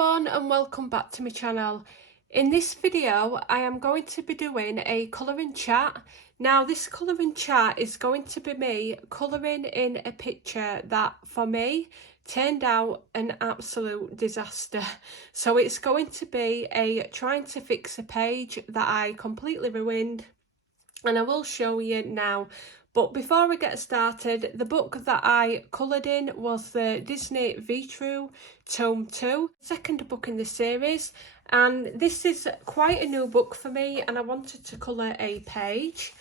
everyone and welcome back to my channel. In this video I am going to be doing a colouring chat. Now this colouring chat is going to be me colouring in a picture that for me turned out an absolute disaster. So it's going to be a trying to fix a page that I completely ruined, and I will show you now. But before we get started, the book that I coloured in was the Disney Vitraux Tome 2, second book in the series, and this is quite a new book for me and I wanted to colour a page.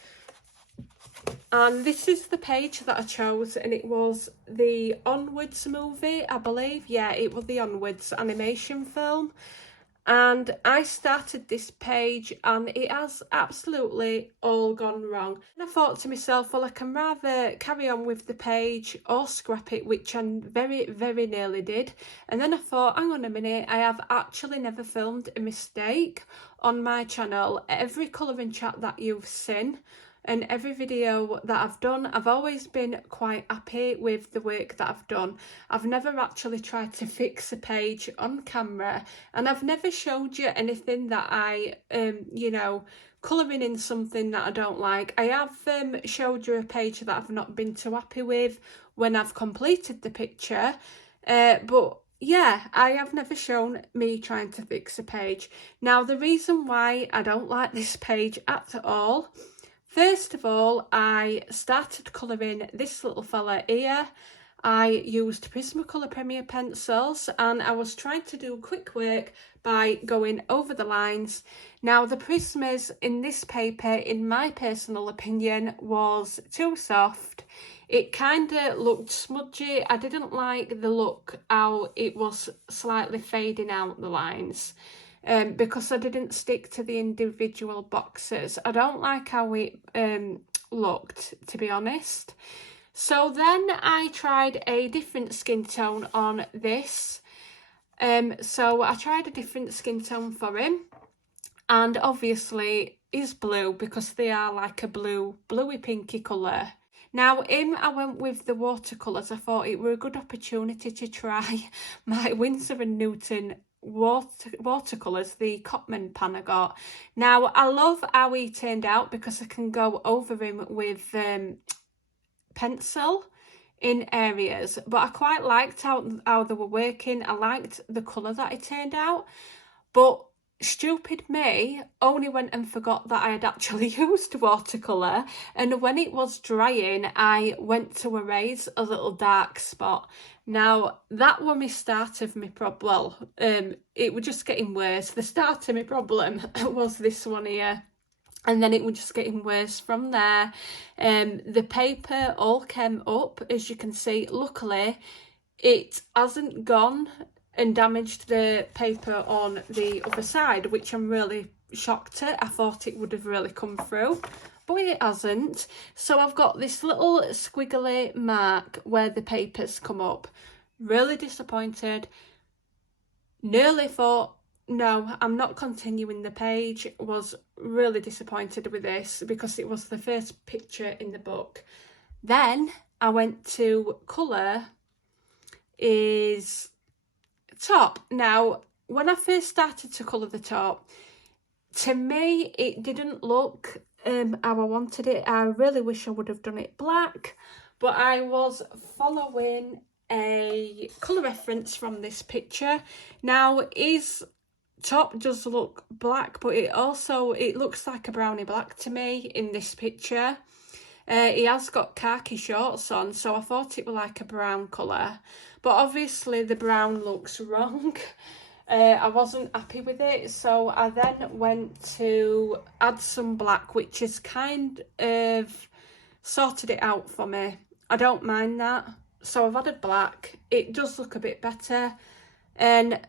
And this is the page that I chose, and it was the Onwards movie, I believe. Yeah, it was the Onwards animation film. And I started this page and it has absolutely all gone wrong. And I thought to myself, well, I can rather carry on with the page or scrap it, which I very nearly did. And then I thought, hang on a minute, I have actually never filmed a mistake on my channel. Every colouring chat that you've seen and every video that I've done, I've always been quite happy with the work that I've done. I've never actually tried to fix a page on camera, and I've never showed you anything that I, colouring in something that I don't like. I have showed you a page that I've not been too happy with when I've completed the picture, but yeah, I have never shown me trying to fix a page. Now, the reason why I don't like this page at all, first of all, I started colouring this little fella here. I used Prismacolor Premier pencils and I was trying to do quick work by going over the lines. Now, the Prismas in this paper, in my personal opinion, was too soft. It kind of looked smudgy. I didn't like the look how it was slightly fading out the lines. Because I didn't stick to the individual boxes. I don't like how it looked, to be honest. So then I tried a different skin tone on this. So I tried a different skin tone for him, and obviously is blue because they are like a bluey pinky colour. Now, I went with the watercolours. I thought it were a good opportunity to try my Winsor & Newton watercolours, the Cotman pan I got. Now, I love how he turned out because I can go over him with pencil in areas, but I quite liked how they were working. I liked the colour that it turned out, but stupid me only went and forgot that I had actually used watercolour, and when it was drying I went to erase a little dark spot. Now, that was my start of my problem. It was just getting worse. The start of my problem was this one here, and then it was just getting worse from there. The paper all came up, as you can see. Luckily it hasn't gone and damaged the paper on the other side, which I'm really shocked at. I thought it would have really come through, but it hasn't. So I've got this little squiggly mark where the paper's come up. Really disappointed. Nearly thought, no, I'm not continuing the page. Was really disappointed with this because it was the first picture in the book. Then I went to colour his top. Now, when I first started to colour the top, to me it didn't look how I wanted it. I really wish I would have done it black, but I was following a colour reference from this picture. Now, his top does look black, but it looks like a brownie black to me in this picture. He has got khaki shorts on, so I thought it was like a brown colour, but obviously the brown looks wrong. I wasn't happy with it, so I then went to add some black, which has kind of sorted it out for me. I don't mind that, so I've added black. It does look a bit better, and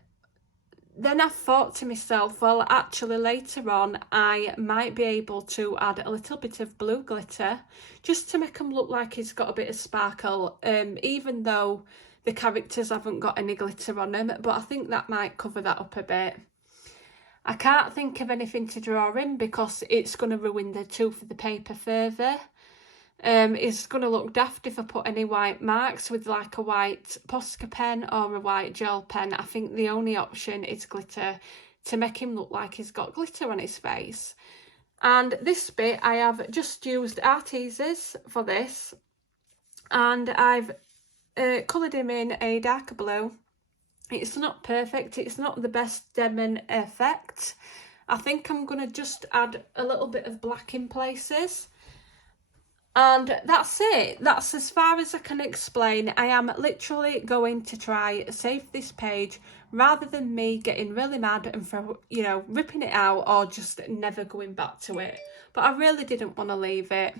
then I thought to myself, well, actually later on I might be able to add a little bit of blue glitter just to make him look like he's got a bit of sparkle, even though the characters haven't got any glitter on them, but I think that might cover that up a bit. I can't think of anything to draw in because it's going to ruin the tooth of the paper further. It's going to look daft if I put any white marks with like a white Posca pen or a white gel pen. I think the only option is glitter to make him look like he's got glitter on his face. And this bit, I have just used art teasers for this, and I've coloured him in a darker blue. It's not perfect, it's not the best Demon effect. I think I'm going to just add a little bit of black in places. And that's it. That's as far as I can explain. I am literally going to try save this page rather than me getting really mad and ripping it out or just never going back to it. But I really didn't want to leave it.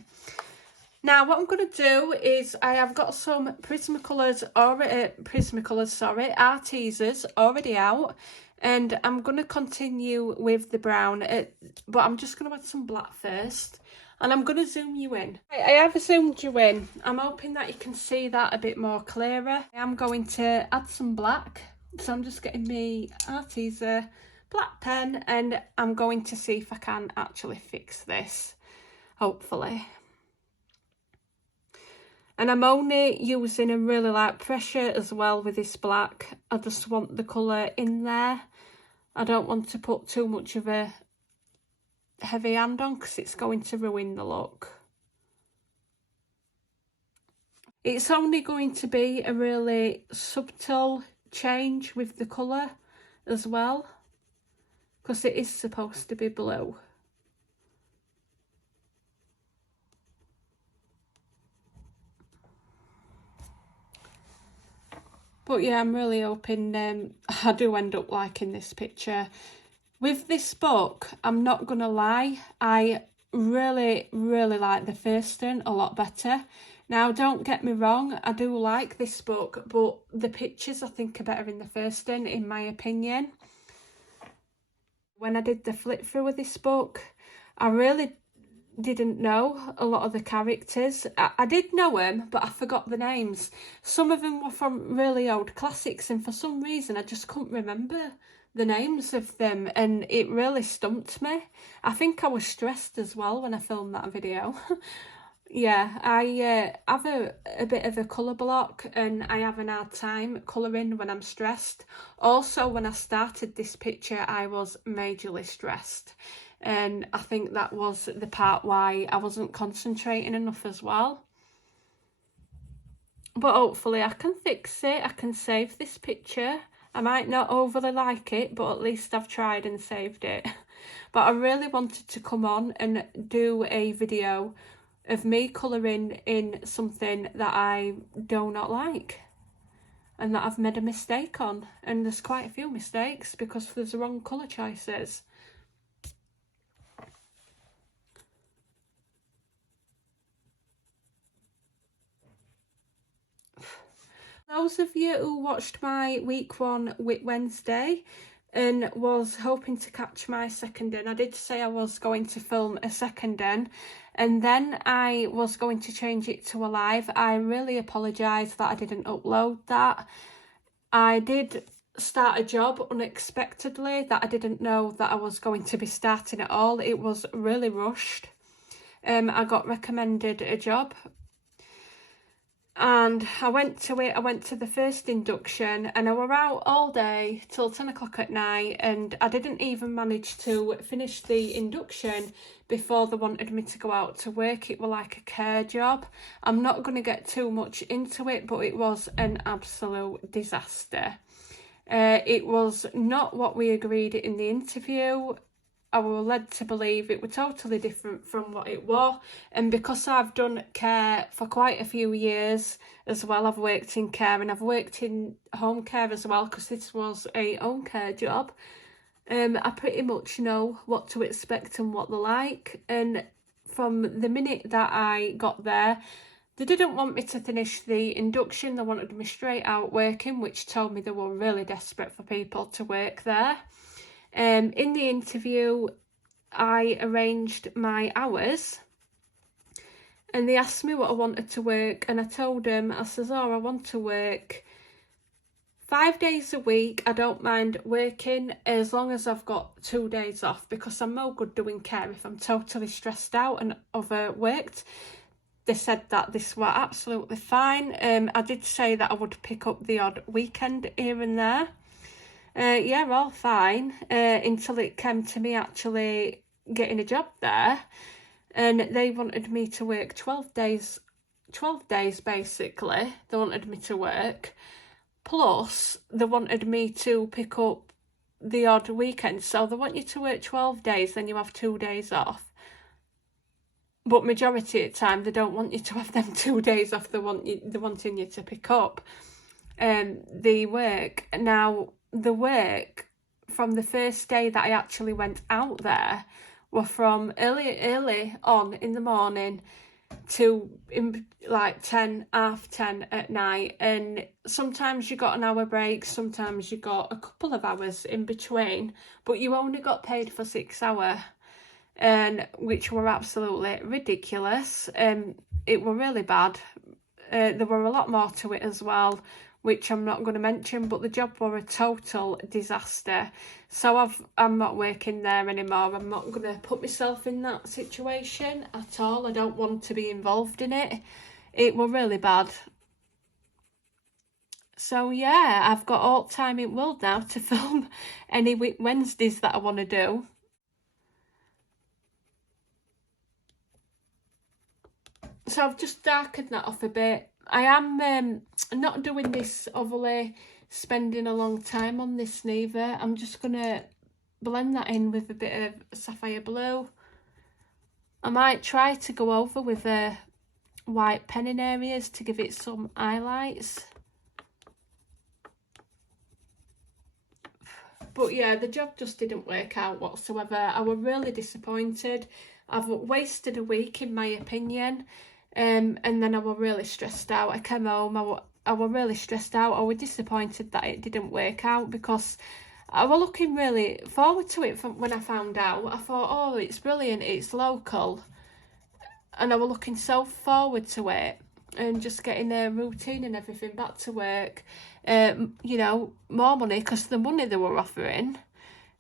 Now what I'm going to do is I have got some Prismacolors art teasers already out, and I'm going to continue with the brown, but I'm just going to add some black first. And I'm going to zoom you in. I have zoomed you in. I'm hoping that you can see that a bit more clearer. I am going to add some black. So I'm just getting my art teaser black pen, and I'm going to see if I can actually fix this, hopefully. And I'm only using a really light pressure as well with this black. I just want the colour in there. I don't want to put too much of a heavy hand on because it's going to ruin the look. It's only going to be a really subtle change with the colour as well, because it is supposed to be blue. But yeah, I'm really hoping I do end up liking this picture. With this book, I'm not going to lie, I really like the first one a lot better. Now, don't get me wrong, I do like this book, but the pictures I think are better in the first one, in my opinion. When I did the flip through of this book, I really didn't know a lot of the characters. I did know them, but I forgot the names. Some of them were from really old classics, and for some reason I just couldn't remember the names of them, and it really stumped me. I think I was stressed as well when I filmed that video. Yeah, I have a bit of a colour block, and I have an hard time colouring when I'm stressed. Also, when I started this picture, I was majorly stressed, and I think that was the part why I wasn't concentrating enough as well. But hopefully I can fix it. I can save this picture. I might not overly like it, but at least I've tried and saved it. But I really wanted to come on and do a video of me colouring in something that I do not like and that I've made a mistake on. And there's quite a few mistakes because there's wrong colour choices. Those of you who watched my week 1 Wit Wednesday and was hoping to catch my second in, I did say I was going to film a second in, and then I was going to change it to a live. I really apologise that I didn't upload that. I did start a job unexpectedly that I didn't know that I was going to be starting at all. It was really rushed. I got recommended a job, and I went to it. I went to the first induction, and I were out all day till 10 o'clock at night, and I didn't even manage to finish the induction before they wanted me to go out to work. It was like a care job. I'm not going to get too much into it, but it was an absolute disaster. It was not what we agreed in the interview. I was led to believe it was totally different from what it was, and because I've done care for quite a few years as well, I've worked in care and I've worked in home care as well, because this was a home care job. I pretty much know what to expect and what they're like, and from the minute that I got there, they didn't want me to finish the induction. They wanted me straight out working, which told me they were really desperate for people to work there. In the interview, I arranged my hours, and they asked me what I wanted to work, and I told them, I says, I want to work 5 days a week. I don't mind working as long as I've got 2 days off, because I'm no good doing care if I'm totally stressed out and overworked. they said that this were absolutely fine. I did say that I would pick up the odd weekend here and there. Yeah, all fine, until it came to me actually getting a job there, and they wanted me to work 12 days basically. They wanted me to work, plus they wanted me to pick up the odd weekend. So they want you to work 12 days, then you have 2 days off. But majority of the time, they don't want you to have them 2 days off. They're wanting you to pick up the work. Now, the work from the first day that I actually went out there were from early on in the morning to like 10, half 10 at night. And sometimes you got an hour break, sometimes you got a couple of hours in between, but you only got paid for 6 hours. And which were absolutely ridiculous. It were really bad. There were a lot more to it as well, which I'm not going to mention, but the job were a total disaster. So I'm not working there anymore. I'm not going to put myself in that situation at all. I don't want to be involved in it. It were really bad. So yeah, I've got all time in the world now to film any Wednesdays that I want to do. So I've just darkened that off a bit. I am not doing this overly, spending a long time on this neither. I'm just going to blend that in with a bit of sapphire blue. I might try to go over with a white pen in areas to give it some highlights. But yeah, the job just didn't work out whatsoever. I was really disappointed. I've wasted a week in my opinion. And then I was really stressed out. I came home, I was really stressed out. I was disappointed that it didn't work out because I was looking really forward to it from when I found out. I thought, oh, it's brilliant, it's local. And I was looking so forward to it and just getting a routine and everything back to work. You know, more money, because the money they were offering,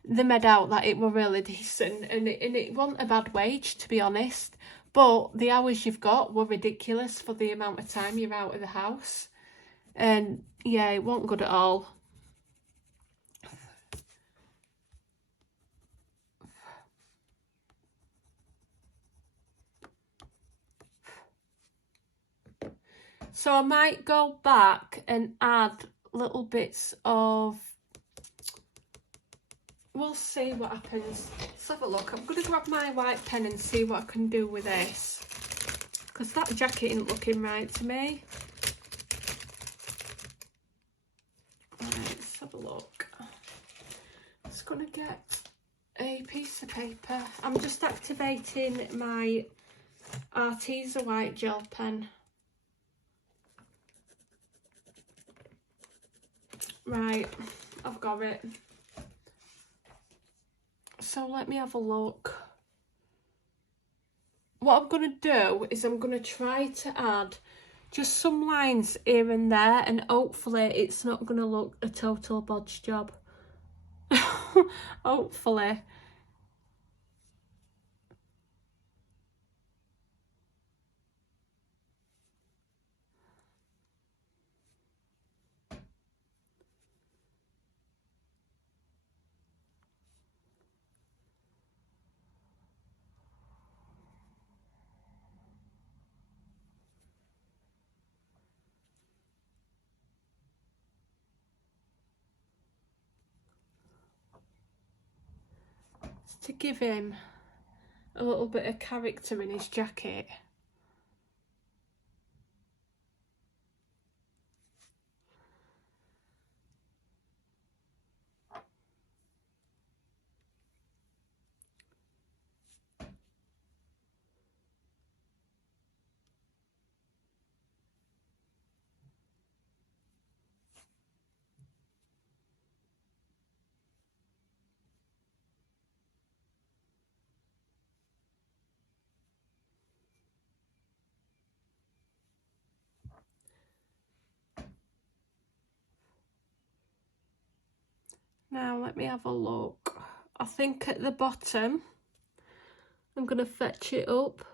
they made out that it were really decent, and it wasn't a bad wage, to be honest. But the hours you've got were ridiculous for the amount of time you're out of the house. And yeah, it wasn't good at all. So I might go back and add little bits of... We'll see what happens. Let's have a look. I'm going to grab my white pen and see what I can do with this, because that jacket isn't looking right to me. Right, let's have a look. I'm just going to get a piece of paper. I'm just activating my Arteza white gel pen. Right, I've got it. So let me have a look. What I'm going to do is I'm going to try to add just some lines here and there, and hopefully it's not going to look a total bodge job. Hopefully. To give him a little bit of character in his jacket. Now let me have a look. I think at the bottom I'm going to fetch it up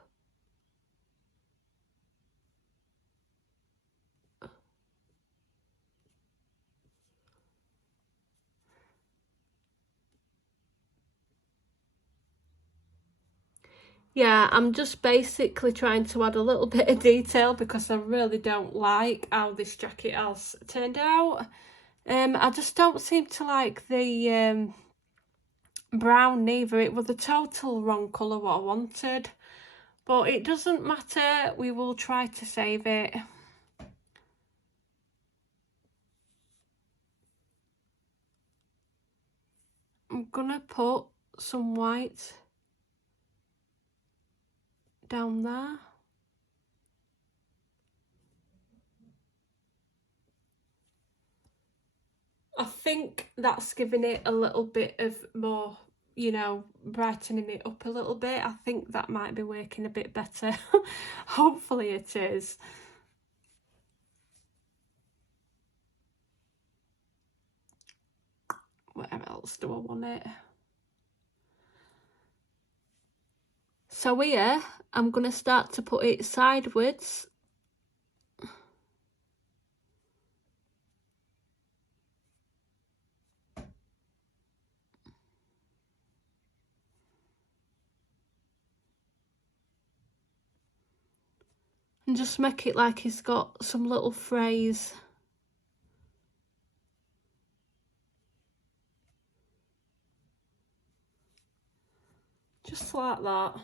Yeah, I'm just basically trying to add a little bit of detail because I really don't like how this jacket has turned out. I just don't seem to like the brown neither. It was the total wrong colour what I wanted, but it doesn't matter, we will try to save it. I'm gonna put some white down there. I think that's giving it a little bit of more, you know, brightening it up a little bit. I think that might be working a bit better. Hopefully it is. Where else do I want it? So here, I'm going to start to put it sideways. And just make it like he's got some little phrase. Just like that.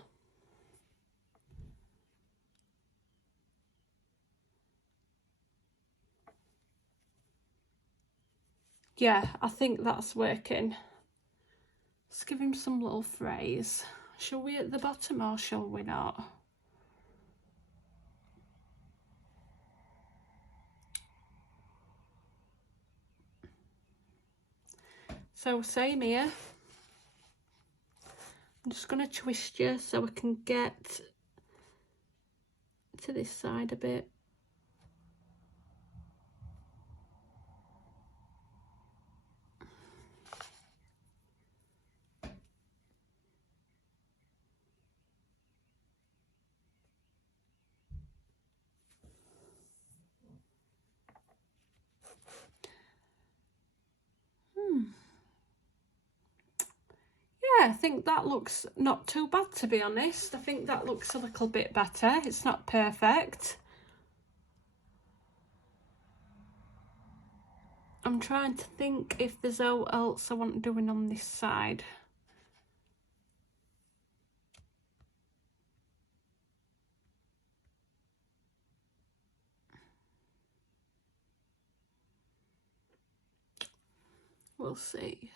Yeah, I think that's working. Let's give him some little phrase. Shall we at the bottom or shall we not? So same here. I'm just going to twist you so I can get to this side a bit. Yeah, I think that looks not too bad, to be honest. I think that looks a little bit better. It's not perfect. I'm trying to think if there's anything else I want doing on this side. We'll see.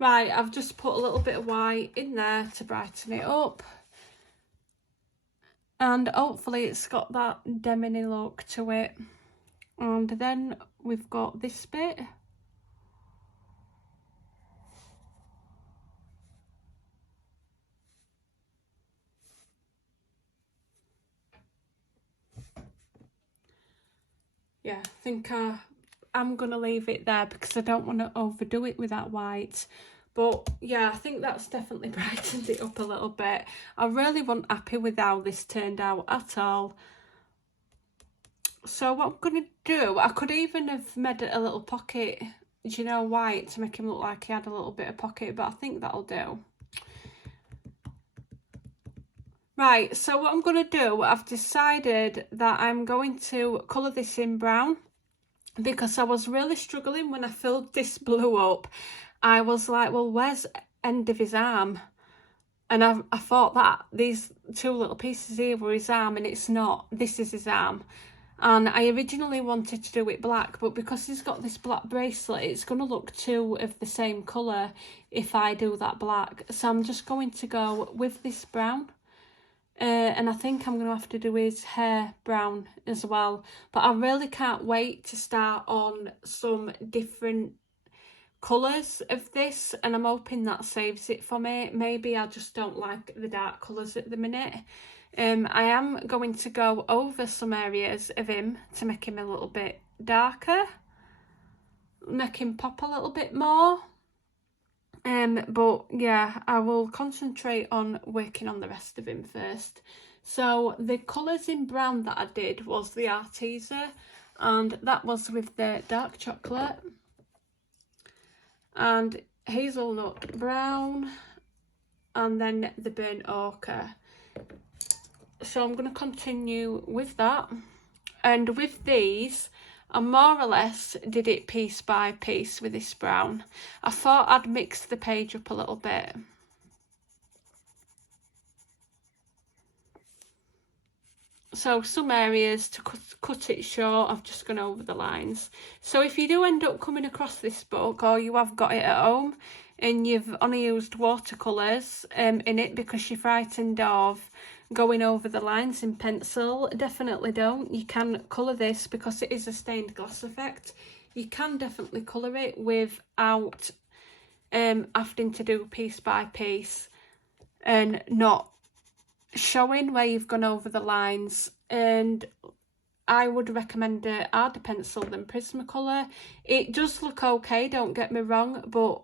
Right, I've just put a little bit of white in there to brighten it up. And hopefully it's got that demony look to it. And then we've got this bit. Yeah, I think I'm going to leave it there because I don't want to overdo it with that white. But yeah, I think that's definitely brightened it up a little bit. I really wasn't happy with how this turned out at all. So what I'm going to do, I could even have made it a little pocket, you know, white to make him look like he had a little bit of pocket, but I think that'll do. Right, so what I'm going to do, I've decided that I'm going to colour this in brown because I was really struggling when I filled this blue up. I was like, well, where's the end of his arm? And I thought that these two little pieces here were his arm, and it's not. This is his arm. And I originally wanted to do it black, but because he's got this black bracelet, it's going to look two of the same colour if I do that black. So I'm just going to go with this brown. And I think I'm going to have to do his hair brown as well. But I really can't wait to start on some different colours of this, and I'm hoping that saves it for me. Maybe I just don't like the dark colours at the minute. I am going to go over some areas of him to make him a little bit darker, make him pop a little bit more. But yeah, I will concentrate on working on the rest of him first So the colours in brown that I did was the Arteza, and that was with the dark chocolate and hazelnut brown, and then the burnt ochre. So I'm going to continue with that, and with these I more or less did it piece by piece with this brown. I thought I'd mix the page up a little bit. So some areas to cut it short, I've just gone over the lines. So if you do end up coming across this book, or you have got it at home and you've only used watercolours in it because you're frightened of going over the lines in pencil, definitely don't. You can colour this because it is a stained glass effect. You can definitely colour it without having to do piece by piece and not showing where you've gone over the lines. And I would recommend a harder pencil than Prismacolor. It does look okay, don't get me wrong, but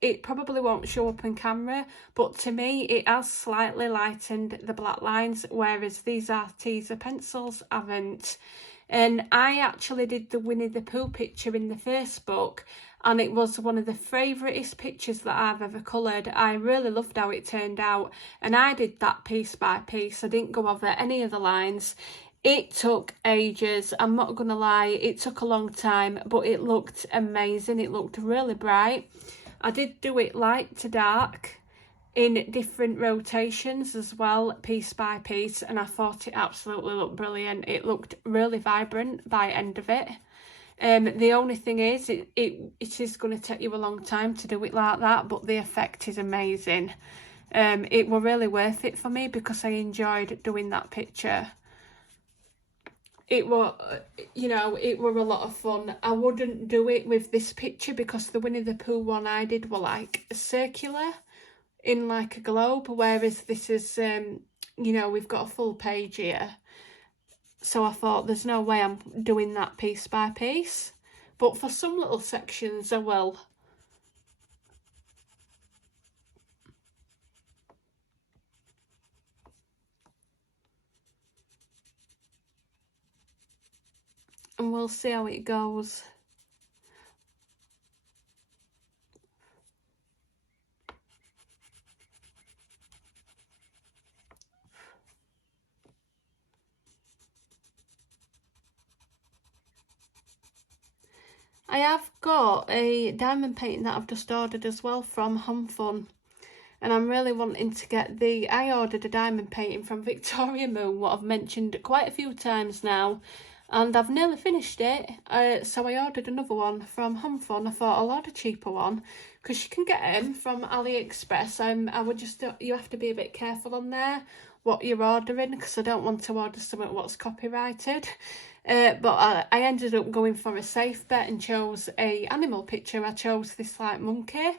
it probably won't show up on camera, but to me it has slightly lightened the black lines, whereas these Arteza pencils haven't. And I actually did the Winnie the Pooh picture in the first book, and it was one of the favouriteest pictures that I've ever coloured. I really loved how it turned out, and I did that piece by piece. I didn't go over any of the lines. It took ages, I'm not gonna lie, it took a long time, but it looked amazing. It looked really bright. I did do it light to dark in different rotations as well, piece by piece, and I thought it absolutely looked brilliant. It looked really vibrant by end of it. The only thing is it is going to take you a long time to do it like that, but the effect is amazing. It were really worth it for me because I enjoyed doing that picture. It were, you know, it were a lot of fun. I wouldn't do it with this picture because the Winnie the Pooh one I did were like circular in like a globe, whereas this is, you know, we've got a full page here. So I thought there's no way I'm doing that piece by piece, but for some little sections I will. And we'll see how it goes. I have got a diamond painting that I've just ordered as well from Home Fun, and I'm really wanting to get I ordered a diamond painting from Victoria Moon, what I've mentioned quite a few times now, and I've nearly finished it, so I ordered another one from Home Fun. I thought I'll order a cheaper one because you can get them from AliExpress. I would just, you have to be a bit careful on there what you're ordering, because I don't want to order something what's copyrighted. But I ended up going for a safe bet and chose a animal picture. I chose this like monkey,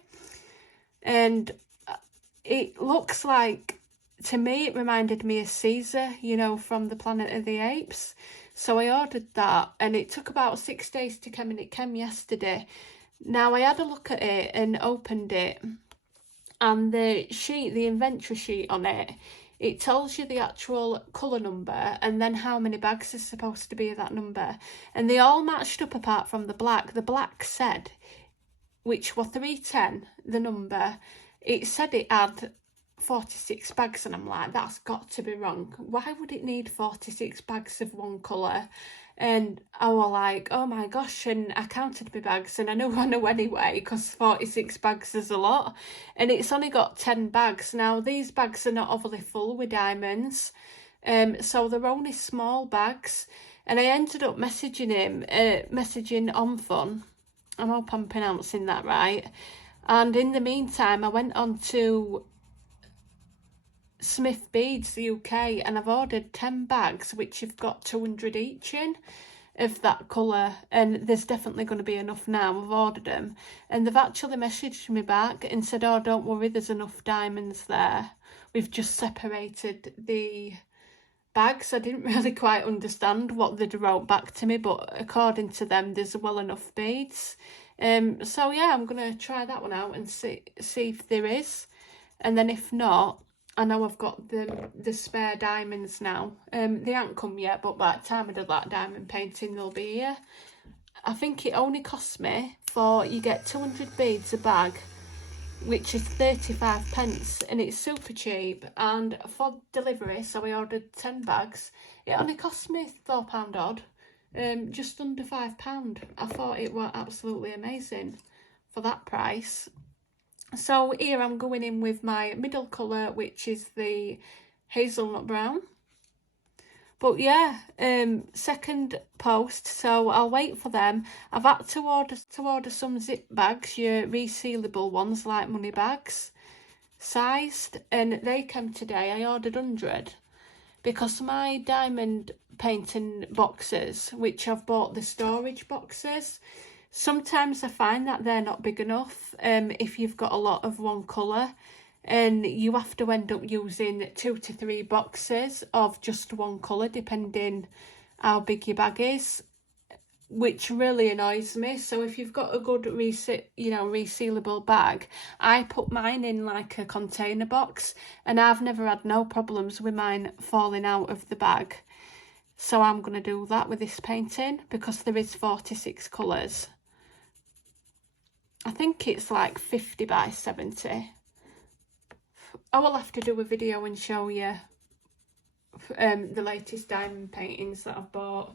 and it looks like, to me it reminded me of Caesar, you know, from the Planet of the Apes. So I ordered that, and it took about 6 days to come, and it came yesterday. Now I had a look at it and opened it, and the sheet, the inventory sheet on it, it tells you the actual colour number and then how many bags is supposed to be of that number. And they all matched up apart from the black. The black said, which were 310, the number, it said it had 46 bags, and I'm like, that's got to be wrong. Why would it need 46 bags of one colour? And I was like, oh my gosh, and I counted my bags, and I know anyway, because 46 bags is a lot, and it's only got 10 bags. Now, these bags are not overly full with diamonds, so they're only small bags, and I ended up messaging On Fun. I hope I'm pronouncing that right. And in the meantime, I went on to Smith Beads UK, and I've ordered 10 bags which have got 200 each in of that colour, and there's definitely going to be enough now. I've ordered them, and they've actually messaged me back and said, oh, don't worry, there's enough diamonds there, we've just separated the bags. I didn't really quite understand what they'd wrote back to me, but according to them there's well enough beads. So yeah, I'm going to try that one out and see if there is, and then if not, I know I've got the spare diamonds now. They haven't come yet, but by the time I do that diamond painting, they'll be here. I think it only cost me you get 200 beads a bag, which is 35 pence, and it's super cheap. And for delivery, so I ordered 10 bags, it only cost me £4 odd, just under £5. I thought it was absolutely amazing for that price. So here I'm going in with my middle colour, which is the hazelnut brown. But yeah, second post, so I'll wait for them. I've had to order some zip bags, your resealable ones like money bags, sized, and they came today. I ordered 100 because my diamond painting boxes, which I've bought the storage boxes, sometimes I find that they're not big enough if you've got a lot of one colour, and you have to end up using 2 to 3 boxes of just one colour depending how big your bag is, which really annoys me. So if you've got a good resealable bag, I put mine in like a container box, and I've never had no problems with mine falling out of the bag. So I'm going to do that with this painting because there is 46 colours. I think it's like 50 by 70. I will have to do a video and show you the latest diamond paintings that I've bought.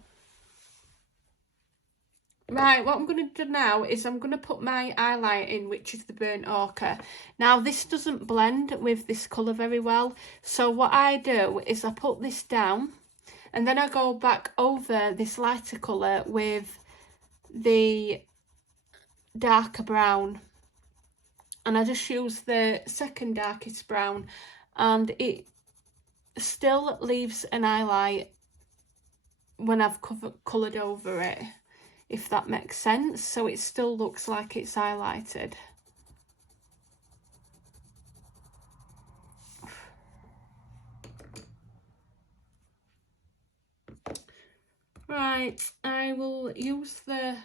Right, what I'm going to do now is I'm going to put my eyeliner in, which is the burnt ochre. Now, this doesn't blend with this colour very well, so what I do is I put this down, and then I go back over this lighter colour with the darker brown. And I just use the second darkest brown, and it still leaves an highlight when I've coloured over it, if that makes sense. So it still looks like it's highlighted. Right, I will use the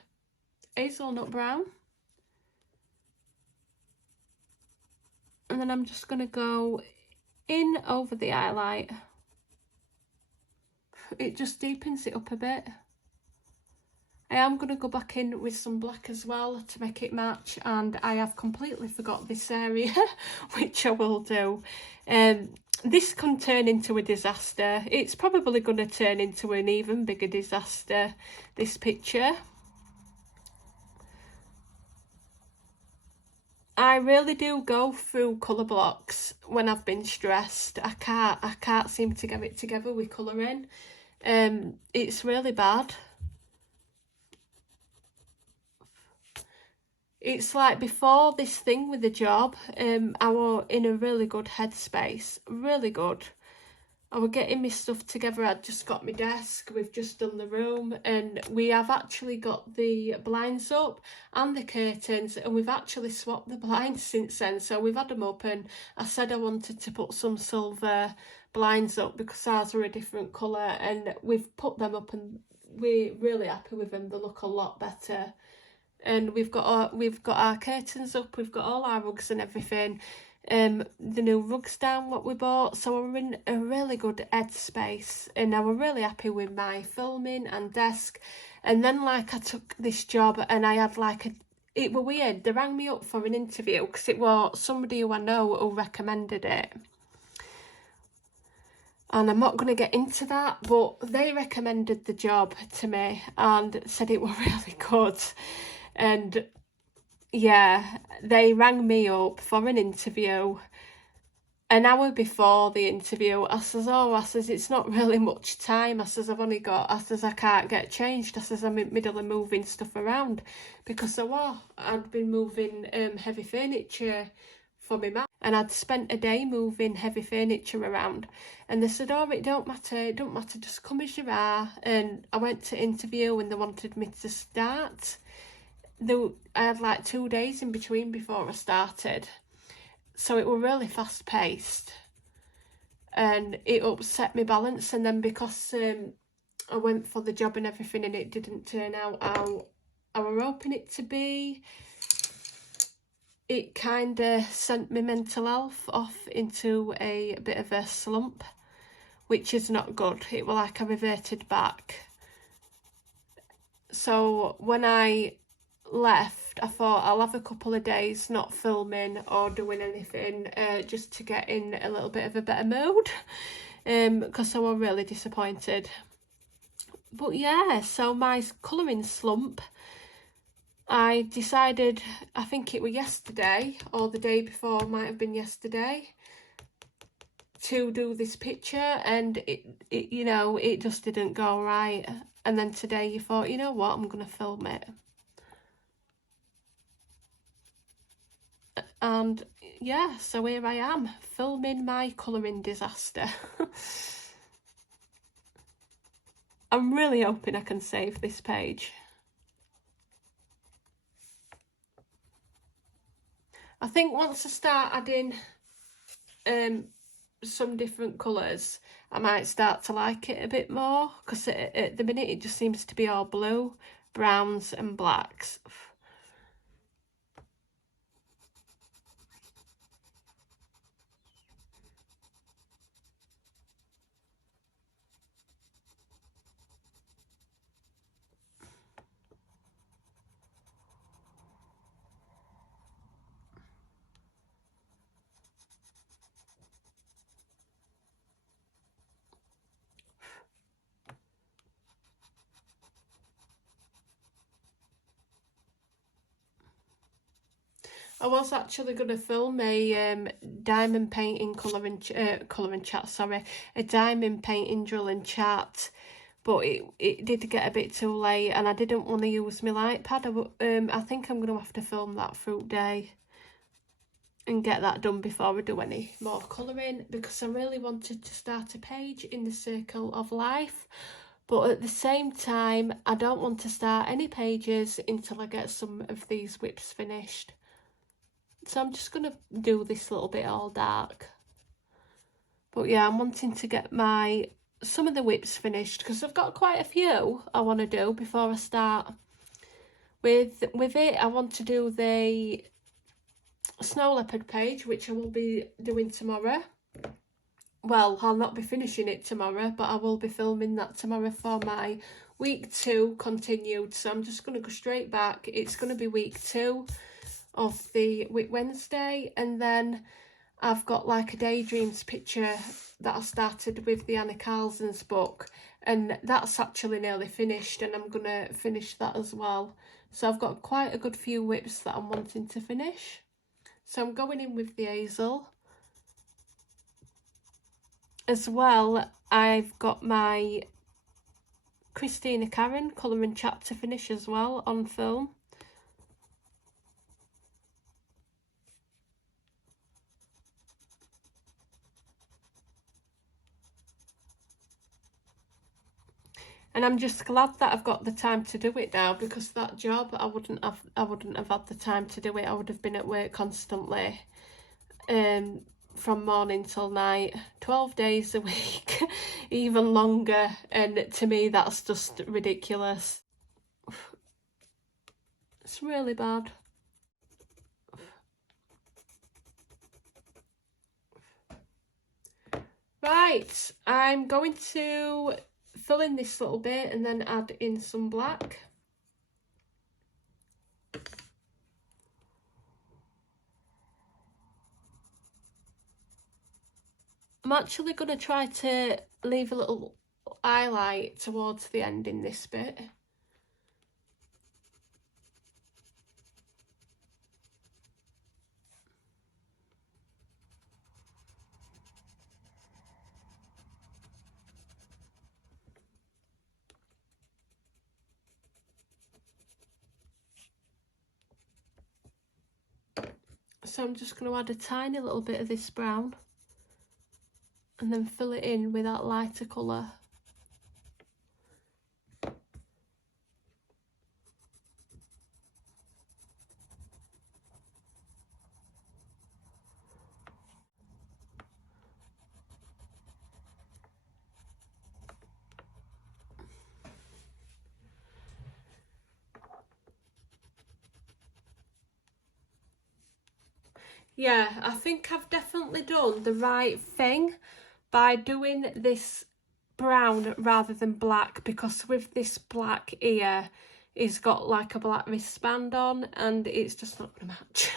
hazelnut brown. And then I'm just going to go in over the highlight. It just deepens it up a bit. I am going to go back in with some black as well to make it match, and I have completely forgot this area, which I will do. This can turn into a disaster. It's probably going to turn into an even bigger disaster, this picture. I really do go through colour blocks when I've been stressed. I can't seem to get it together with colouring. It's really bad. It's like before this thing with the job, I was in a really good headspace, really good. I was getting my stuff together. I'd just got my desk, we've just done the room, and we have actually got the blinds up and the curtains, and we've actually swapped the blinds since then. So we've had them up, and I said I wanted to put some silver blinds up because ours are a different colour, and we've put them up and we're really happy with them. They look a lot better. And we've got our curtains up, we've got all our rugs and everything. The new rugs down what we bought, so we're in a really good headspace, and I was really happy with my filming and desk. And then like I took this job, and I had like it was weird, they rang me up for an interview because it was somebody who I know who recommended it, and I'm not going to get into that, but they recommended the job to me and said it was really good. And yeah, they rang me up for an interview. An hour before the interview, I says, it's not really much time. I says, I can't get changed. I says, I'm in the middle of moving stuff around because I'd been moving heavy furniture for my mum, and I'd spent a day moving heavy furniture around. And they said, it don't matter, just come as you are. And I went to interview, and they wanted me to start. I had like 2 days in between before I started, so it was really fast paced, and it upset my balance. And then because I went for the job and everything, and it didn't turn out how I was hoping it to be, it kind of sent my mental health off into a bit of a slump, which is not good. It was like I reverted back. So when I left, I thought I'll have a couple of days not filming or doing anything, just to get in a little bit of a better mood, because I was really disappointed. But yeah, so my colouring slump, I decided, I think it was yesterday or the day before, might have been yesterday, to do this picture, and it you know, it just didn't go right. And then today you thought, you know what, I'm gonna film it. And yeah, so here I am, filming my colouring disaster. I'm really hoping I can save this page. I think once I start adding some different colours, I might start to like it a bit more, because at the minute it just seems to be all blue, browns and blacks. I was actually going to film a diamond painting colouring chat, sorry, a diamond painting drill and chat, but it did get a bit too late, and I didn't want to use my light pad. I think I'm going to have to film that fruit day and get that done before I do any more colouring, because I really wanted to start a page in the circle of life, but at the same time I don't want to start any pages until I get some of these whips finished. So I'm just going to do this little bit all dark. But yeah, I'm wanting to get some of the whips finished, because I've got quite a few I want to do before I start. With it, I want to do the snow leopard page, which I will be doing tomorrow. Well, I'll not be finishing it tomorrow, but I will be filming that tomorrow for my week 2 continued. So I'm just going to go straight back. It's going to be week 2 of the Whit Wednesday, and then I've got like a daydreams picture that I started with the Anna Carlson's book, and that's actually nearly finished, and I'm gonna finish that as well. So I've got quite a good few whips that I'm wanting to finish. So I'm going in with the hazel. As well, I've got my Christina Karen colouring chat to finish as well on film. And I'm just glad that I've got the time to do it now, because that job I wouldn't have had the time to do it. I would have been at work constantly, from morning till night, 12 days a week, even longer, and to me that's just ridiculous. It's really bad. Right, I'm going to fill in this little bit and then add in some black. I'm actually going to try to leave a little highlight towards the end in this bit. So I'm just going to add a tiny little bit of this brown and then fill it in with that lighter colour. yeah, I think I've definitely done the right thing by doing this brown rather than black, because with this black ear, he's got like a black wristband on and it's just not going to match.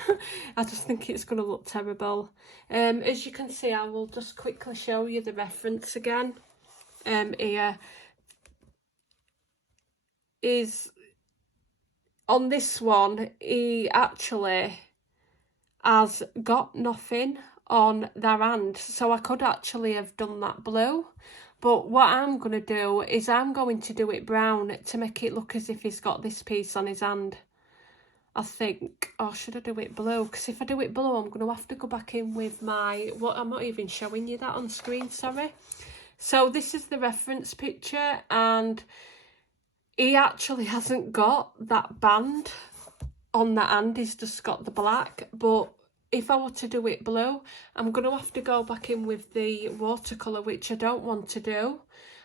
I just think it's going to look terrible. As you can see, I will just quickly show you the reference again. Here is, on this one, he actually has got nothing on their hand, so I could actually have done that blue. But what I'm going to do is I'm going to do it brown to make it look as if he's got this piece on his hand, I think. Or should I do it blue? Because if I do it blue, I'm going to have to go back in with my... What, I'm not even showing you that on screen, sorry. So this is the reference picture, and he actually hasn't got that band on the hand. He's just got the black. But if I were to do it blue, I'm going to have to go back in with the watercolour, which I don't want to do.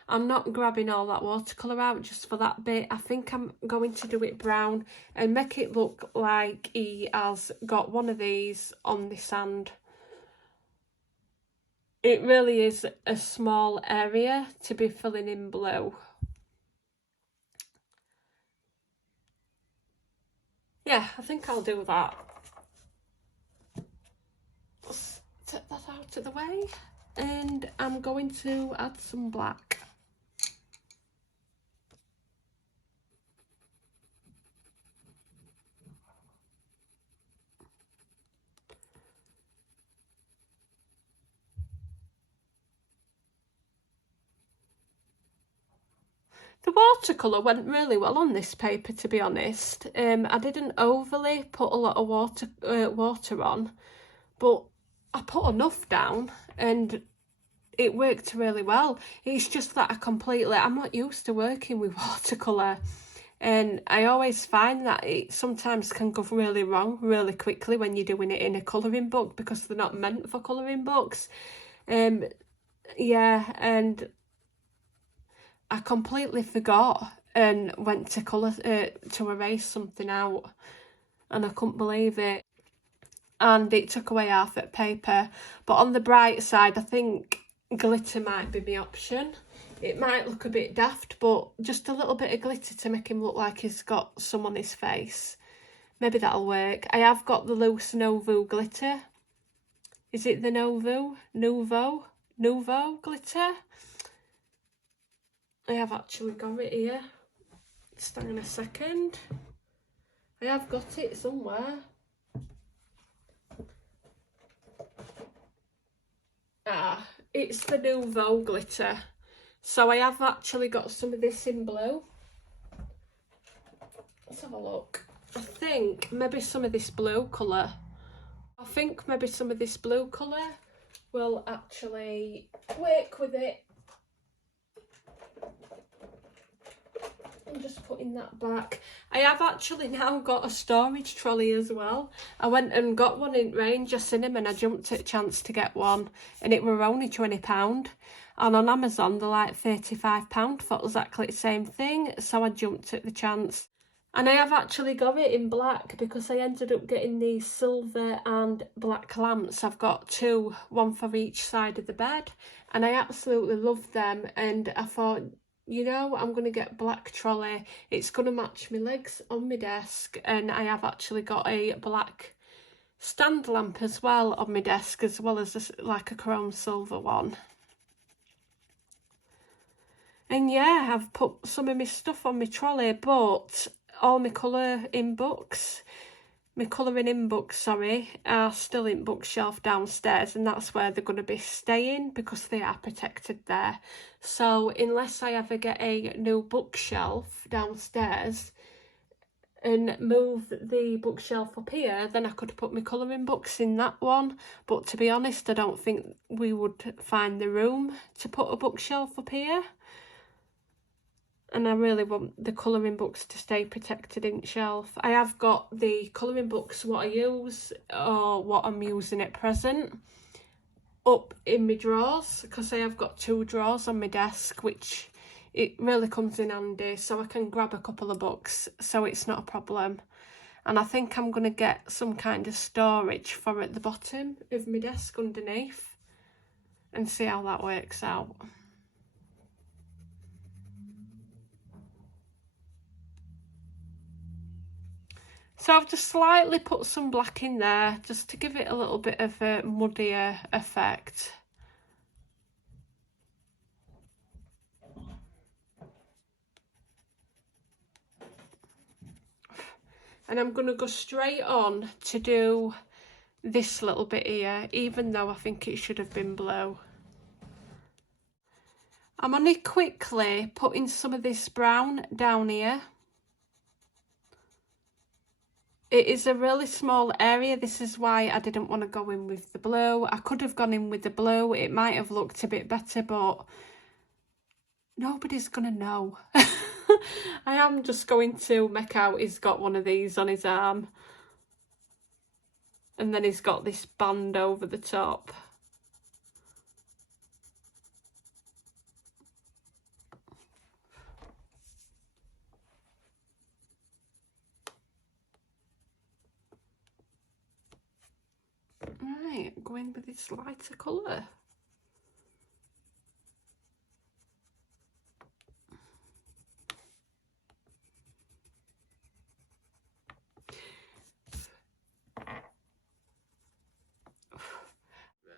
I'm not grabbing all that watercolour out just for that bit. I think I'm going to do it brown and make it look like he has got one of these on this hand. It really is a small area to be filling in blue. Yeah, I think I'll do that. Let's take that out of the way, and I'm going to add some black. The watercolour went really well on this paper, to be honest. I didn't overly put a lot of water on, but I put enough down and it worked really well. It's just that I'm not used to working with watercolour, and I always find that it sometimes can go really wrong really quickly when you're doing it in a colouring book, because they're not meant for colouring books. Yeah, and I completely forgot and went to to erase something out, and I couldn't believe it. And it took away half that paper. But on the bright side, I think glitter might be my option. It might look a bit daft, but just a little bit of glitter to make him look like he's got some on his face. Maybe that'll work. I have got the loose Nouveau glitter. Is it the Nouveau glitter? I have actually got it here. Just hang on a second. I have got it somewhere. It's the Nouveau glitter. So I have actually got some of this in blue. Let's have a look. I think maybe some of this blue colour. Will actually work with it. I'm just putting that back. I have actually now got a storage trolley as well. I went and got one in Range. I seen him and I jumped at a chance to get one, and it were only £20. And on Amazon they're like £35 for exactly the same thing, so I jumped at the chance. And I have actually got it in black because I ended up getting these silver and black lamps. I've got two, one for each side of the bed, and I absolutely love them. And I thought, you know, I'm going to get black trolley. It's going to match my legs on my desk. And I have actually got a black stand lamp as well on my desk, as well as like a chrome silver one. And yeah, I've put some of my stuff on my trolley, but all my colouring in books, are still in bookshelf downstairs, and that's where they're going to be staying because they are protected there. So unless I ever get a new bookshelf downstairs and move the bookshelf up here, then I could put my colouring books in that one. But to be honest, I don't think we would find the room to put a bookshelf up here. And I really want the colouring books to stay protected in the shelf. I have got the colouring books, what I use or what I'm using at present, up in my drawers, because I have got 2 drawers on my desk, which it really comes in handy, so I can grab a couple of books, so it's not a problem. and I think I'm going to get some kind of storage for at the bottom of my desk underneath and see how that works out. So I've just slightly put some black in there just to give it a little bit of a muddier effect. And I'm going to go straight on to do this little bit here, even though I think it should have been blue. I'm only quickly putting some of this brown down here. It is a really small area. This is why I didn't want to go in with the blue. I could have gone in with the blue. It might have looked a bit better, but nobody's going to know. I am just going to make out he's got one of these on his arm. And then he's got this band over the top. Right, go in with this lighter colour.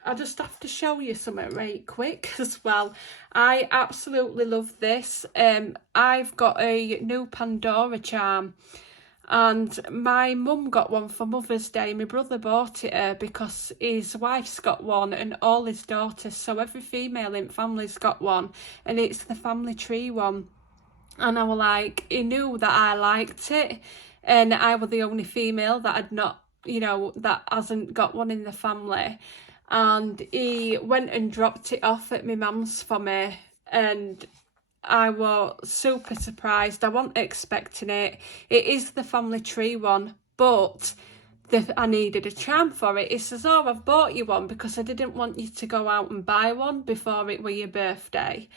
I just have to show you something right quick as well. I absolutely love this. I've got a new Pandora Charm, and my mum got one for Mother's Day. My brother bought it her because his wife's got one and all his daughters, so every female in family's got one, and it's the family tree one. And I was like, he knew that I liked it, and I was the only female that had not, you know, that hasn't got one in the family. And he went and dropped it off at my mum's for me, and I was super surprised. I wasn't expecting it. It is the family tree one, but I needed a charm for it. He says, oh, I've bought you one because I didn't want you to go out and buy one before it were your birthday.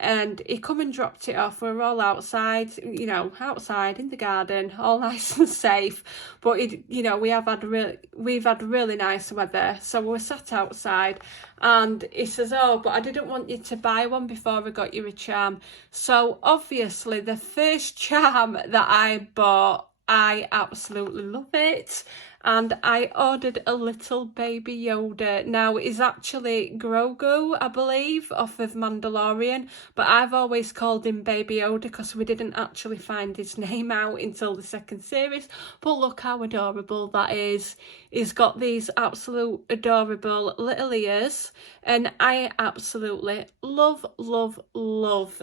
And he come and dropped it off. We were all outside, you know, outside in the garden, all nice and safe. But you know, we've had really nice weather, so we were sat outside. And he says, "Oh, but I didn't want you to buy one before I got you a charm." So obviously, the first charm that I bought, I absolutely love it. And I ordered a little baby Yoda. Now, it's actually Grogu, I believe, off of Mandalorian, but I've always called him Baby Yoda because we didn't actually find his name out until the second series. But look how adorable that is. He's got these absolute adorable little ears, and I absolutely love, love, love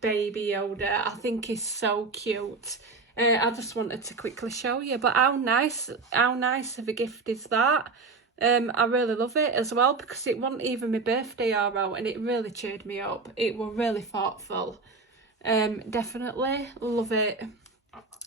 Baby Yoda. I think he's so cute. I just wanted to quickly show you, but how nice of a gift is that? I really love it as well because it wasn't even my birthday or out, and it really cheered me up. It was really thoughtful. Definitely love it.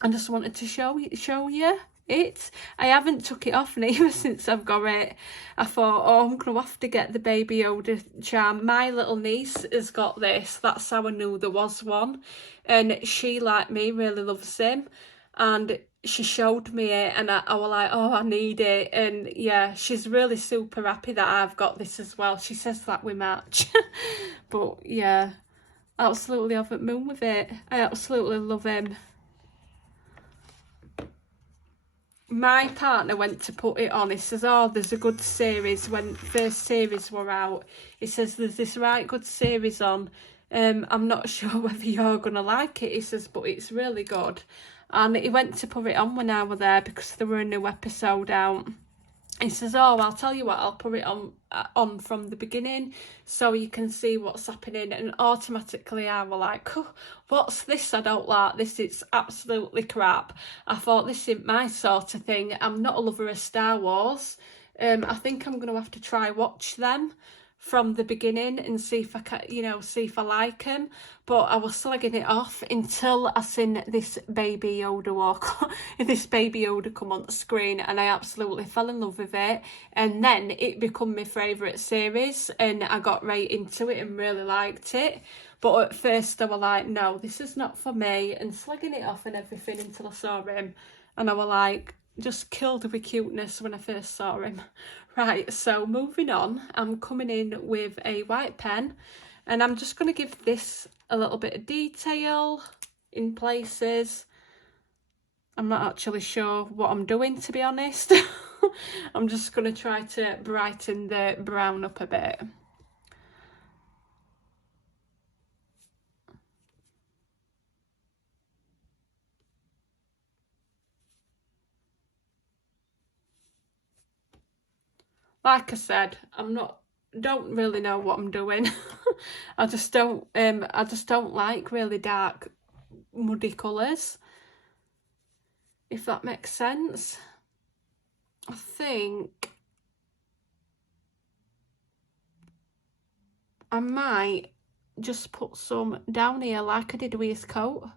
I just wanted to show you it. I haven't took it off neither since I've got it. I thought, oh, I'm gonna have to get the Baby Yoda charm. My little niece has got this. That's how I knew there was one, and she, like me, really loves him. And she showed me it, and I was like, oh, I need it. And yeah, she's really super happy that I've got this as well. She says that we match. But yeah, absolutely over the moon with it. I absolutely love him. My partner went to put it on. He says, oh, there's a good series. When first series were out, he says, there's this right good series on. I'm not sure whether you're going to like it, he says, but it's really good. And he went to put it on when I was there because there were a new episode out. He says, oh, I'll tell you what, I'll put it on from the beginning so you can see what's happening. And automatically I was like, oh, what's this? I don't like this. It's absolutely crap. I thought, this isn't my sort of thing. I'm not a lover of Star Wars. I think I'm going to have to try watch them from the beginning and see if I can, you know, see if I like them. But I was slagging it off until I seen this Baby Yoda this Baby Yoda come on the screen, and I absolutely fell in love with it. And then it became my favourite series, and I got right into it and really liked it. But at first I was like, no, this is not for me, and slagging it off and everything until I saw him. and I was like just killed with cuteness when I first saw him. Right, so moving on, I'm coming in with a white pen, and I'm just going to give this a little bit of detail in places. I'm not actually sure what I'm doing, to be honest. I'm just going to try to brighten the brown up a bit. Like I said, don't really know what I'm doing. I just don't like really dark, muddy colours, if that makes sense. I think I might just put some down here like I did with his coat,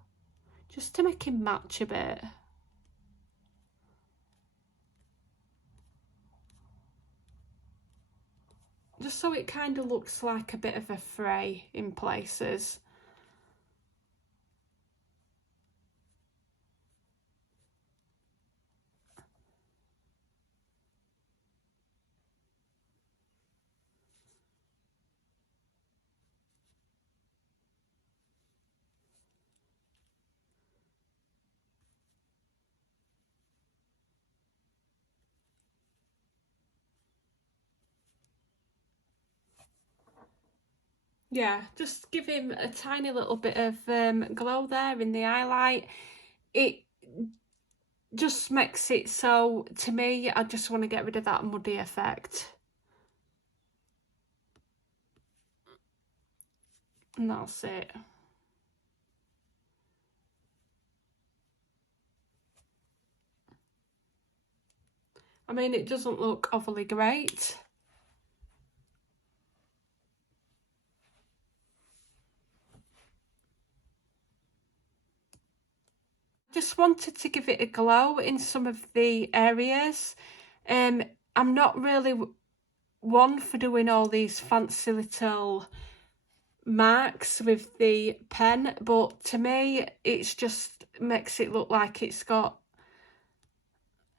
just to make him match a bit. Just so it kind of looks like a bit of a fray in places. Yeah, just give him a tiny little bit of glow there in the highlight. It just makes it so, to me, I just want to get rid of that muddy effect. And that's it. I mean, it doesn't look overly great. Just wanted to give it a glow in some of the areas. I'm not really one for doing all these fancy little marks with the pen, but to me it's just makes it look like it's got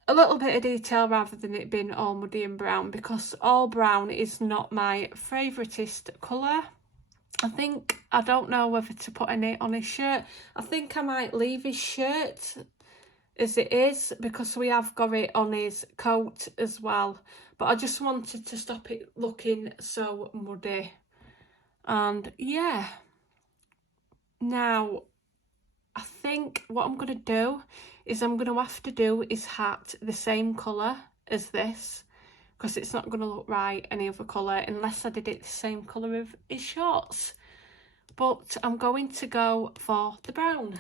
a little bit of detail rather than it being all muddy and brown, because all brown is not my favouriteest colour. I don't know whether to put any on his shirt. I think I might leave his shirt as it is, because we have got it on his coat as well, but I just wanted to stop it looking so muddy. And yeah, now I think what I'm going to do is I'm going to have to do his hat the same colour as this, because it's not going to look right any other colour unless I did it the same colour of his shorts. But I'm going to go for the brown.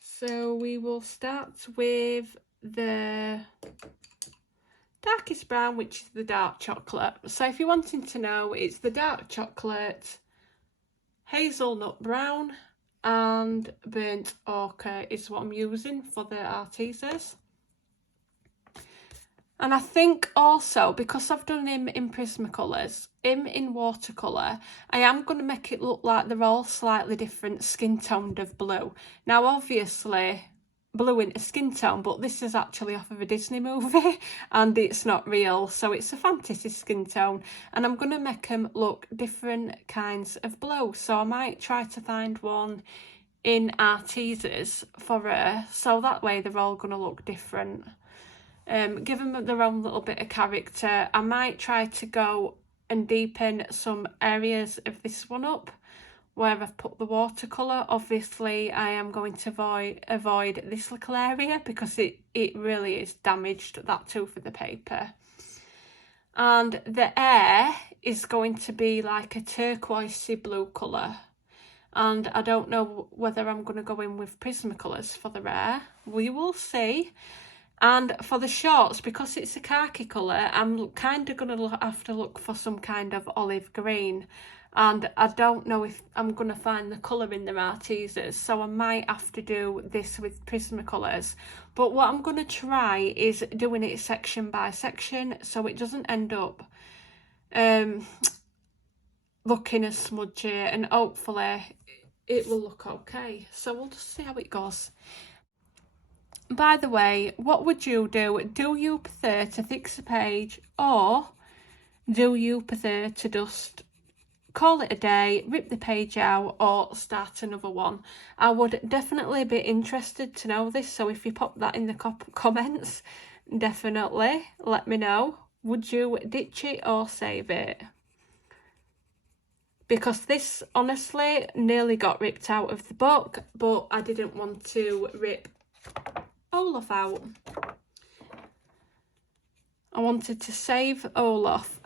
So we will start with the darkest brown, which is the dark chocolate. So if you're wanting to know, it's the dark chocolate, hazelnut brown, and burnt ochre is what I'm using for the artises. And I think also, because I've done him in Prismacolors, him in watercolour, I am going to make it look like they're all slightly different skin toned of blue. Now obviously blue isn't a skin tone, but this is actually off of a Disney movie and it's not real, so it's a fantasy skin tone, and I'm going to make them look different kinds of blue. So I might try to find one in Arteses for her, so that way they're all going to look different. Give them their own little bit of character. I might try to go and deepen some areas of this one up where I've put the watercolour. Obviously I am going to avoid this little area because it really is damaged, that tooth of the paper. And the air is going to be like a turquoisey blue colour, and I don't know whether I'm going to go in with Prismacolors for the air. We will see. And for the shorts, because it's a khaki colour, I'm kind of going to have to look for some kind of olive green. And I don't know if I'm going to find the colour in the Arteses, so I might have to do this with Prismacolors. But what I'm going to try is doing it section by section, so it doesn't end up looking as smudgy, and hopefully it will look okay. So we'll just see how it goes. By the way, what would you do? Do you prefer to fix a page, or do you prefer to just call it a day, rip the page out, or start another one? I would definitely be interested to know this, so if you pop that in the comments, definitely let me know. Would you ditch it or save it? Because this honestly nearly got ripped out of the book, but I didn't want to rip Olaf out. I wanted to save Olaf.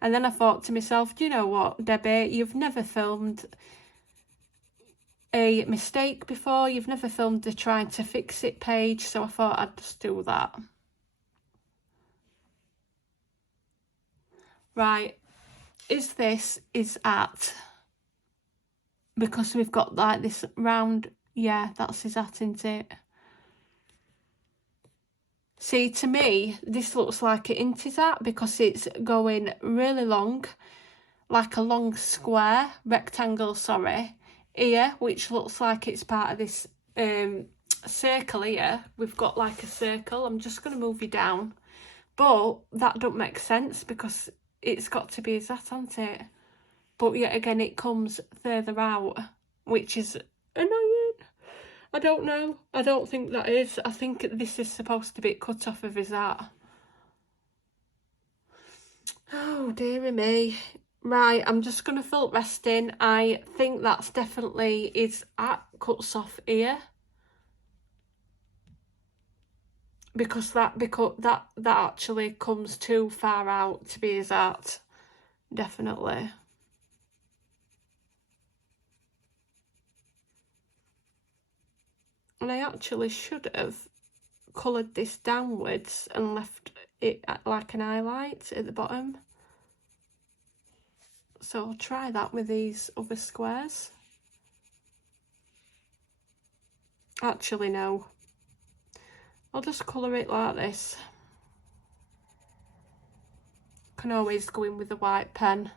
And then I thought to myself, do you know what, Debbie, you've never filmed a mistake before, you've never filmed the trying to fix it page, so I thought I'd just do that. Right, is at, because we've got like this round, yeah, that's his hat, isn't it? See, to me, this looks like it isn't his hat because it's going really long, like a long square, rectangle, sorry, here, which looks like it's part of this circle here. We've got like a circle. I'm just going to move you down. But that don't make sense because it's got to be his hat, hasn't it? But yet again, it comes further out, which is annoying. I don't know. I don't think that is. I think this is supposed to be cut off of his hat. Oh, dearie me. Right, I'm just going to fill resting. I think that's definitely his hat cuts off here. Because that actually comes too far out to be his hat. Definitely. And I actually should have coloured this downwards and left it like an highlight at the bottom. So I'll try that with these other squares. Actually, no. I'll just colour it like this. Can always go in with a white pen.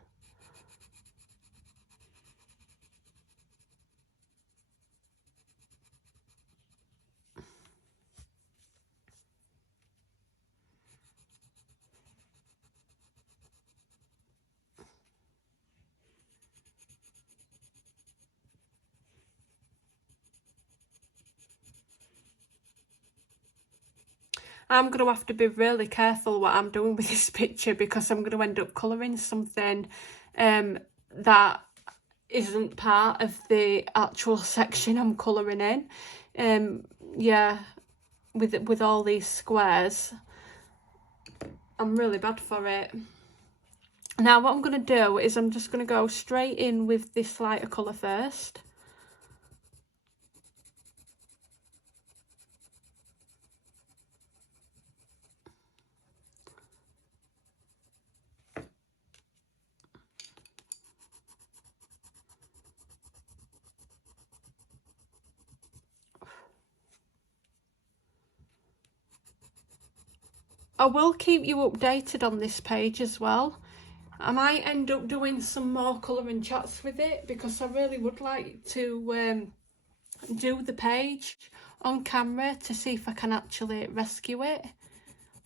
I'm going to have to be really careful what I'm doing with this picture because I'm going to end up colouring something that isn't part of the actual section I'm colouring in. Yeah, with all these squares, I'm really bad for it. Now what I'm going to do is I'm just going to go straight in with this lighter colour first. I will keep you updated on this page as well. I might end up doing some more colouring chats with it because I really would like to do the page on camera to see if I can actually rescue it,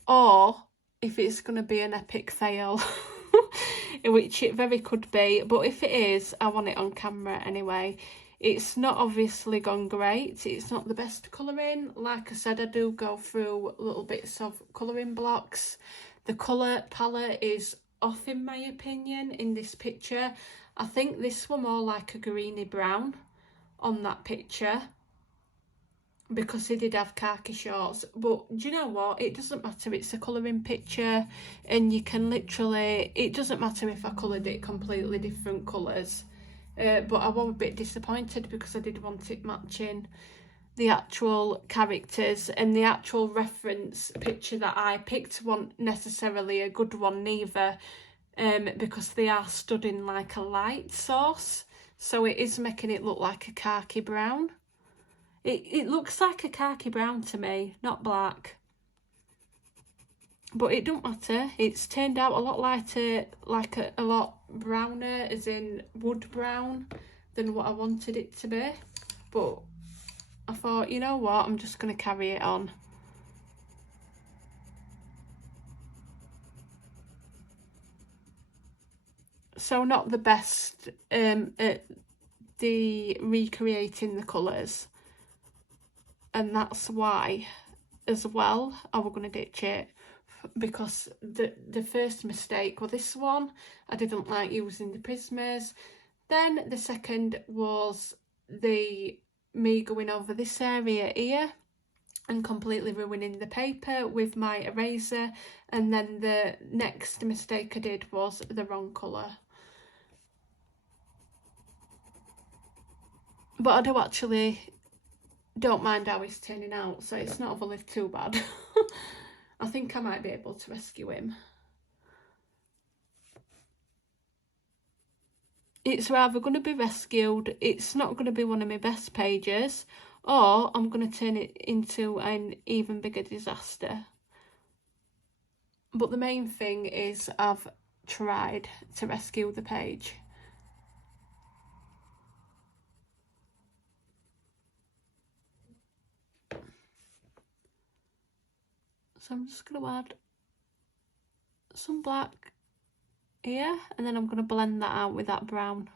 or if it's going to be an epic fail, which it very could be. But if it is, I want it on camera anyway. It's not obviously gone great. It's not the best colouring. Like I said, I do go through little bits of colouring blocks. The colour palette is off in my opinion in this picture. I think this one more like a greeny brown on that picture because he did have khaki shorts. But do you know what? It doesn't matter. It's a colouring picture and you can literally, it doesn't matter if I coloured it completely different colours. But I was a bit disappointed because I did want it matching the actual characters, and the actual reference picture that I picked wasn't necessarily a good one neither, because they are stood in like a light source, so it is making it look like a khaki brown. It looks like a khaki brown to me, not black. But it don't matter. It's turned out a lot lighter, like a lot browner, as in wood brown, than what I wanted it to be. But I thought, you know what, I'm just going to carry it on. So not the best at the recreating the colours, and that's why as well I was going to ditch it, because the first mistake, well, this one, I didn't like using the Prismas. Then the second was me going over this area here and completely ruining the paper with my eraser. And then the next mistake I did was the wrong colour. But I do actually don't mind how he's turning out, so it's not overly too bad. I think I might be able to rescue him. It's rather going to be rescued, it's not going to be one of my best pages, or I'm going to turn it into an even bigger disaster. But the main thing is I've tried to rescue the page. So I'm just going to add some black here, and then I'm going to blend that out with that brown.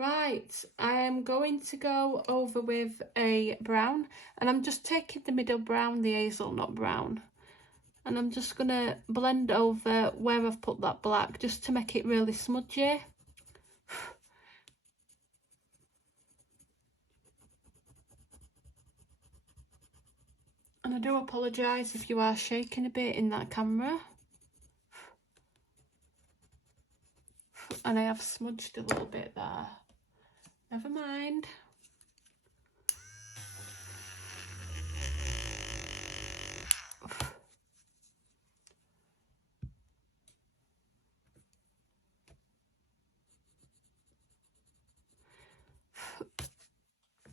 Right, I am going to go over with a brown, and I'm just taking the middle brown, the hazelnut brown, and I'm just going to blend over where I've put that black just to make it really smudgy. And I do apologise if you are shaking a bit in that camera. And I have smudged a little bit there. Never mind.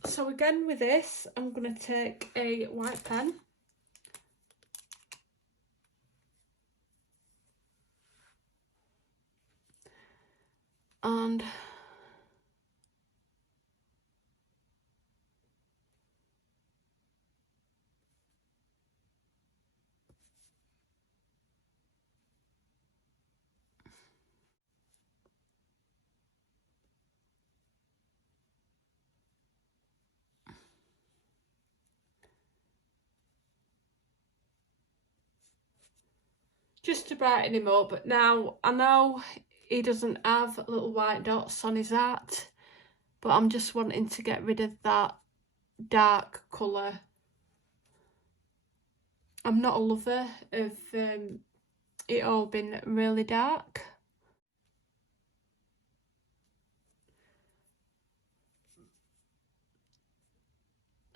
So again with this, I'm going to take a white pen. And just to brighten him up. Now, I know he doesn't have little white dots on his hat, but I'm just wanting to get rid of that dark colour. I'm not a lover of it all being really dark.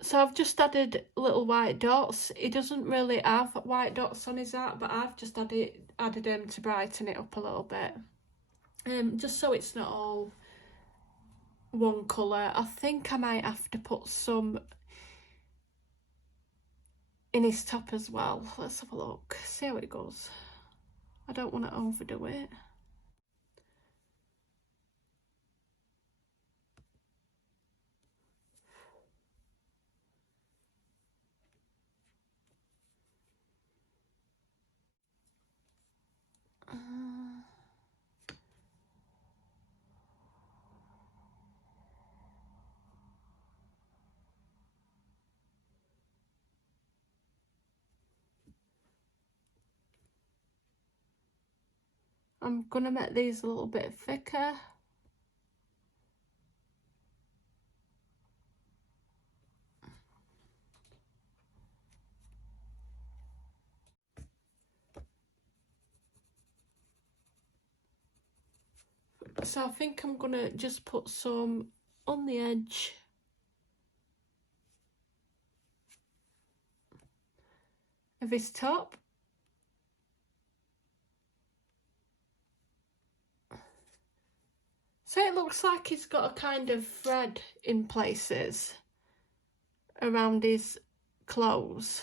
So I've just added little white dots. He doesn't really have white dots on his hat, but I've just added them to brighten it up a little bit. Just so it's not all one colour. I think I might have to put some in his top as well. Let's have a look, see how it goes. I don't want to overdo it. I'm gonna make these a little bit thicker. So I think I'm gonna just put some on the edge of his top. So it looks like he's got a kind of thread in places around his clothes.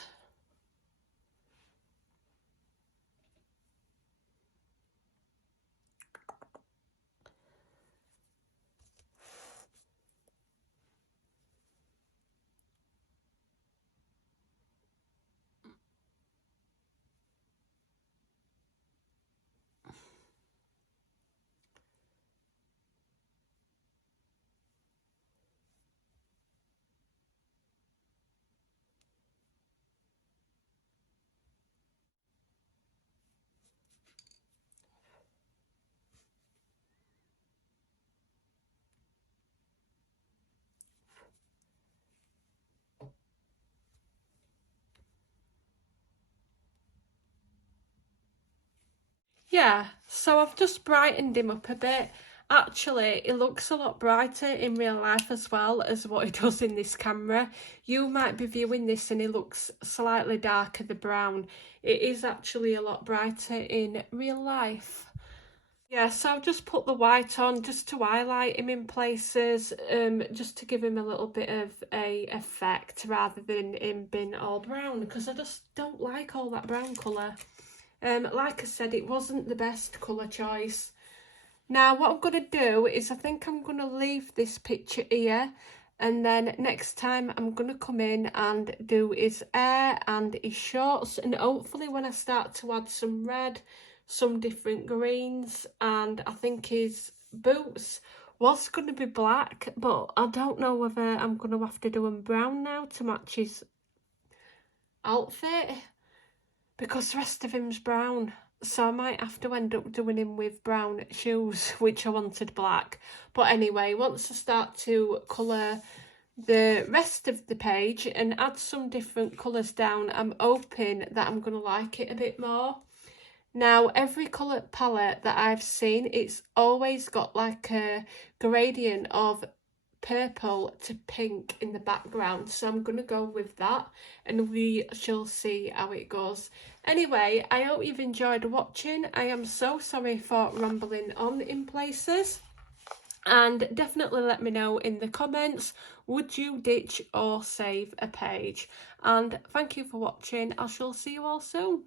Yeah, so I've just brightened him up a bit. Actually, he looks a lot brighter in real life as well as what he does in this camera. You might be viewing this and he looks slightly darker, the brown. It is actually a lot brighter in real life. Yeah, so I've just put the white on just to highlight him in places, just to give him a little bit of a effect rather than him being all brown, because I just don't like all that brown colour. Like I said, it wasn't the best colour choice. Now what I'm going to do is I think I'm going to leave this picture here, and then next time I'm going to come in and do his hair and his shorts, and hopefully when I start to add some red, some different greens, and I think his boots was going to be black, but I don't know whether I'm going to have to do them brown now to match his outfit, because the rest of him's brown. So I might have to end up doing him with brown shoes, which I wanted black. But anyway, once I start to colour the rest of the page and add some different colours down, I'm hoping that I'm going to like it a bit more. Now, every colour palette that I've seen, it's always got like a gradient of purple to pink in the background, so I'm gonna go with that and we shall see how it goes. Anyway, I hope you've enjoyed watching. I am so sorry for rambling on in places, and definitely let me know in the comments, would you ditch or save a page? And thank you for watching. I shall see you all soon.